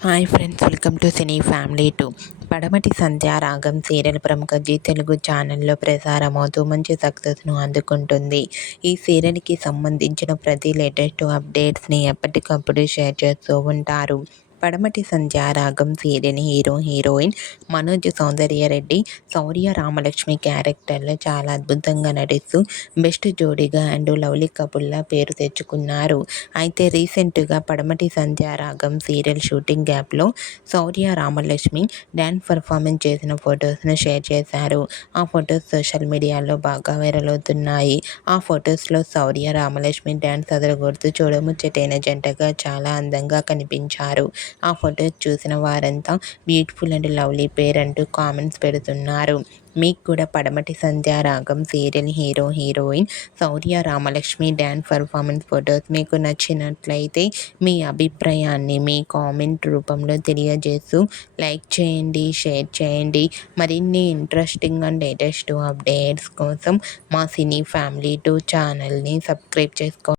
Hi friends welcome to cine family to Padamati Sandhyaragam serial ప్రముఖ Zee Telugu ఛానల్లో ప్రసారమవుతూ మంచి సక్సెస్ను అందుకుంటుంది. ఈ సీరియల్కి సంబంధించిన ప్రతి లేటెస్ట్ అప్డేట్స్ని ఎప్పటికప్పుడు షేర్ చేస్తూ ఉంటారు. Padamati Sandhyaragam serial hero heroine Manoj Soundarya Reddy Shourya Ramalakshmi క్యారెక్టర్లో చాలా అద్భుతంగా నటిస్తూ బెస్ట్ జోడీగా అండ్ లవ్లీ కపుల్లా పేరు తెచ్చుకున్నారు. అయితే రీసెంట్గా పడమటి సంధ్యారాగం సీరియల్ షూటింగ్ గ్యాప్లో శౌర్య రామలక్ష్మి డ్యాన్స్ పర్ఫార్మెన్స్ చేసిన ఫొటోస్ను షేర్ చేశారు. ఆ ఫొటోస్ సోషల్ మీడియాలో బాగా వైరల్ అవుతున్నాయి. ఆ ఫొటోస్లో శౌర్య రామలక్ష్మి డ్యాన్స్ అదరగొడుతూ చూడముచ్చటైన జంటగా చాలా అందంగా కనిపించారు. ఆ ఫొటోస్ చూసిన వారంతా బ్యూటిఫుల్ అండ్ లవ్లీ పేర్ అంటూ కామెంట్స్ పెడుతున్నారు. మీకు కూడా Padamati Sandhyaragam serial hero heroine Shourya Ramalakshmi dance performance photos మీకు నచ్చినట్లయితే మీ అభిప్రాయాన్ని మీ కామెంట్ రూపంలో తెలియజేస్తూ లైక్ చేయండి షేర్ చేయండి. మరిన్ని ఇంట్రెస్టింగ్ అండ్ లేటెస్ట్ అప్డేట్స్ కోసం మా సినీ ఫ్యామిలీ టూ ఛానల్ని సబ్స్క్రైబ్ చేసుకోండి